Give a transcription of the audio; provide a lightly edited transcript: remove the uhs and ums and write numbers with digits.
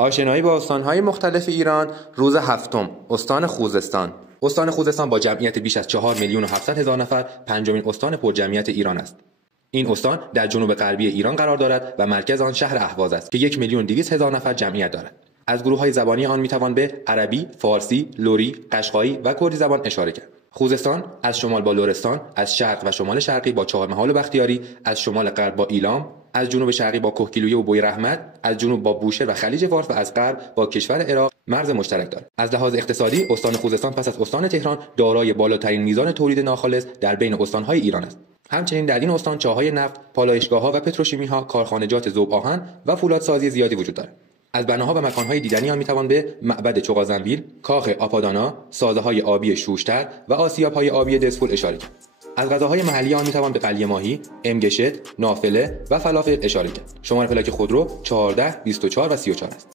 آشنایی با استان‌های مختلف ایران. روز هفتم، استان خوزستان. استان خوزستان با جمعیت بیش از 4,700,000 نفر پنجمین استان پرجمعیت ایران است. این استان در جنوب غربی ایران قرار دارد و مرکز آن شهر اهواز است که 1,200,000 نفر جمعیت دارد. از گروه‌های زبانی آن می‌توان به عربی، فارسی، لری، قشقایی و کردی زبان اشاره کرد. خوزستان از شمال با لرستان، از شرق و شمال شرقی با چهارمحال و بختیاری، از شمال غرب با ایلام، از جنوب شرقی با کهگیلویه و بوی رحمت، از جنوب با بوشهر و خلیج فارس و از غرب با کشور عراق مرز مشترک دارد. از لحاظ اقتصادی استان خوزستان پس از استان تهران دارای بالاترین میزان تولید ناخالص در بین استان‌های ایران است. همچنین در این استان چاهای نفت، پالایشگاه‌ها و پتروشیمی‌ها، کارخانجات ذوب آهن و فولادسازی زیادی وجود دارد. از بناها و مکان‌های دیدنی آن می‌توان به معبد چغازنبیل، کاخ آپادانا، سازه‌های آبی شوشتر و آسیاب‌های آبی دزفول اشاره کرد. از غذاهای محلی آن می‌توان به قلی ماهی، امگشت، نافله و فلافل اشاره کرد. شماره فلک خودرو 14 24 و 34 است.